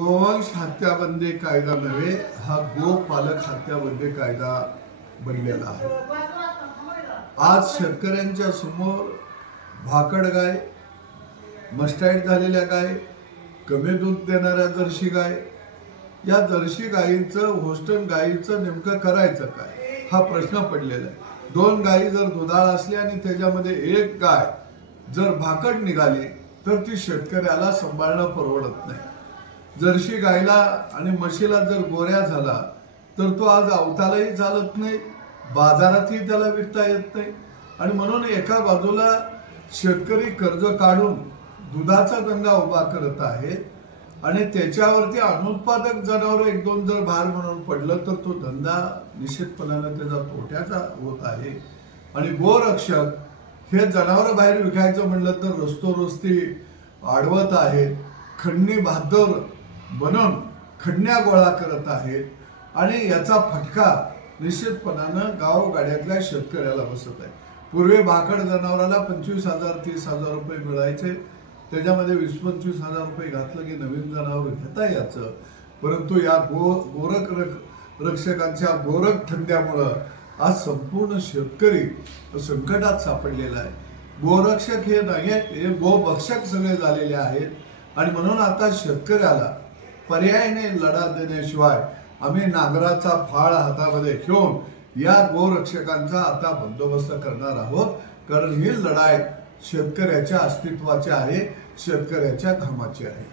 गोवंश हत्याबंदी कायदा नव्हे, हा गोपालक हत्याबंदी कायदा बनलेला आहे। आज शेतकऱ्यांच्या समोर भाकड गाय, मस्टाईड झालेल्या गाय, कमी दूध देणाऱ्या जर्सी गाय, या जर्सी गायींचं होस्टन गायीचं नेमकं करायचं काय हा प्रश्न पडलेला आहे। दोन गायी जर दुधाळ असल्या आणि त्याच्यामध्ये एक गाय जर भाकड निघाली तर ती शेतकऱ्याला सांभाळणं परवडत नाही। जर्सी गायला आणि म्हशीला जर गोऱ्या झाला तर तो आज अवतालाही चालत नाही, बाजारातही त्याला विकता येत नाही। आणि म्हणून एका बाजूला शेतकरी कर्ज काढून दुधाचा धंदा उभा करत आहे आणि त्याच्यावरती अनुत्पादक जनावर एक दोन जर भार म्हणून पडलं तर तो धंदा निश्चितपणाने त्याचा तोट्याचा होत आहे। आणि गोरक्षक हे जनावर बाहेर विकायचं म्हणलं तर रस्तोरस्ती अडवत आहेत, खंडणी बहादर बनून खंडण्या गोळा करत आहेत आणि याचा फटका निश्चितपणाने गावगाड्यातल्या शेतकऱ्याला बसत आहे। पूर्वी भाकड जनावराला 25,000 30,000 रुपये मिळायचे, त्याच्यामध्ये 20-25,000 रुपये घातलं की नवीन जनावर घेता यायचं। परंतु या गोरख रक्षकांच्या गोरख धंद्यामुळे आज संपूर्ण शेतकरी संकटात सापडलेला आहे। गोरक्षक हे नाही, हे गोभक्षक सगळे झालेले आहेत आणि म्हणून आता शेतकऱ्याला पर्यायाने लढा देण्याशिवाय आम्ही नांगराचा फाळ हातामध्ये घेऊन या गोरक्षकांचा आता बंदोबस्त करणार आहोत। कारण ही लढाई शेतकऱ्याच्या अस्तित्वाची आहे, शेतकऱ्याच्या घामाची आहे।